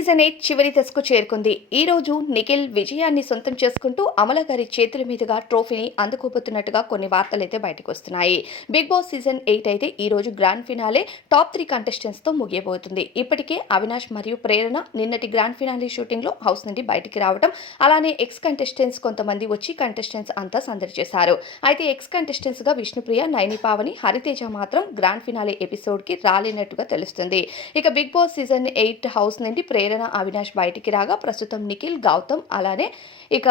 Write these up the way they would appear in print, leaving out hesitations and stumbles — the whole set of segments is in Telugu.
సీజన్ 8 చివరి దశకు చేరుకుంది. ఈ రోజు నిఖిల్ విజయాన్ని సొంతం చేసుకుంటూ అమల గారి చేతుల మీదుగా ట్రోఫీని అందుకోబోతున్నట్టుగా కొన్ని వార్తలైతే బయటకు వస్తున్నాయి. బిగ్ బాస్ సీజన్ 8 అయితే ఈ రోజు గ్రాండ్ ఫినాలే టాప్ 3 కంటెస్టెంట్స్ తో ముగియబోతుంది. ఇప్పటికే అవినాష్ మరియు ప్రేరణ నిన్నటి గ్రాండ్ ఫినాలే షూటింగ్ లో హౌస్ నుండి బయటికి రావడం, అలానే ఎక్స్ కంటెస్టెంట్స్ కొంతమంది వచ్చి కంటెస్టెంట్స్ అంతా సందడి చేశారు. అయితే ఎక్స్ కంటెస్టెంట్స్ గా విష్ణుప్రియ, నైని పావని, హరితేజ మాత్రం గ్రాండ్ ఫినాలే ఎపిసోడ్ కి రాలేనట్టుగా తెలుస్తుంది. ఇక బిగ్ బాస్ సీజన్ 8 హౌస్ నుండి ప్రేరణ, అవినాష్ బయటికి రాగా ప్రస్తుతం నిఖిల్, గౌతమ్, అలానే ఇక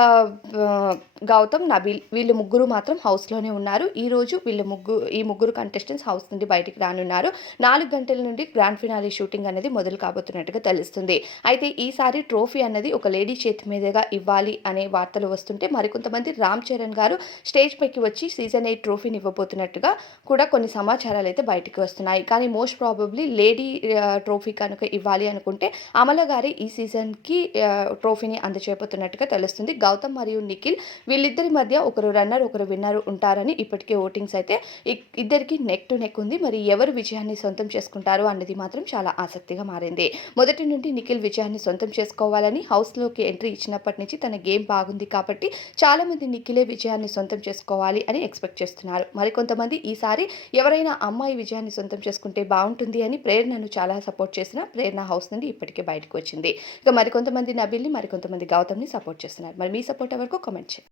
గౌతమ్, నబీల్ వీళ్ళు ముగ్గురు మాత్రం హౌస్లోనే ఉన్నారు. ఈరోజు ఈ ముగ్గురు కంటెస్టెంట్స్ హౌస్ నుండి బయటికి రానున్నారు. 4 గంటల నుండి గ్రాండ్ ఫినాలే షూటింగ్ అనేది మొదలు కాబోతున్నట్టుగా తెలుస్తుంది. అయితే ఈసారి ట్రోఫీ అన్నది ఒక లేడీ చేతి మీదుగా ఇవ్వాలి అనే వార్తలు వస్తుంటే, మరికొంతమంది రామ్ చరణ్ గారు స్టేజ్ పైకి వచ్చి సీజన్ 8 ట్రోఫీని ఇవ్వబోతున్నట్టుగా కూడా కొన్ని సమాచారాలు అయితే బయటకు వస్తున్నాయి. కానీ మోస్ట్ ప్రాబబ్లీ లేడీ ట్రోఫీ కనుక ఇవ్వాలి అనుకుంటే అమల గారి ఈ సీజన్కి ట్రోఫీని అందజేయబోతున్నట్టుగా తెలుస్తుంది. గౌతమ్ మరియు నిఖిల్ వీళ్ళిద్దరి మధ్య ఒకరు రన్నర్, ఒకరు విన్నర్ ఉంటారని ఇప్పటికే ఓటింగ్స్ అయితే ఇద్దరికి నెక్ టు నెక్ ఉంది. మరి ఎవరు విజయాన్ని సొంతం చేసుకుంటారు అన్నది మాత్రం చాలా ఆసక్తిగా మారింది. మొదటి నుండి నిఖిల్ విజయాన్ని సొంతం చేసుకోవాలని హౌస్లోకి ఎంట్రీ ఇచ్చినప్పటి నుంచి తన గేమ్ బాగుంది కాబట్టి చాలా మంది నిఖిలే విజయాన్ని సొంతం చేసుకోవాలి అని ఎక్స్పెక్ట్ చేస్తున్నారు. మరికొంతమంది ఈసారి ఎవరైనా అమ్మాయి విజయాన్ని సొంతం చేసుకుంటే బాగుంటుంది అని ప్రేరణను చాలా సపోర్ట్ చేసిన ప్రేరణ హౌస్ నుండి ఇప్పటికే బయటకు వచ్చింది. ఇక మరికొంతమంది నబీల్ని, మరికొంతమంది గౌతమ్ని సపోర్ట్ చేస్తున్నారు. మరి మీ సపోర్ట్ ఎవరికో కామెంట్ చేయండి.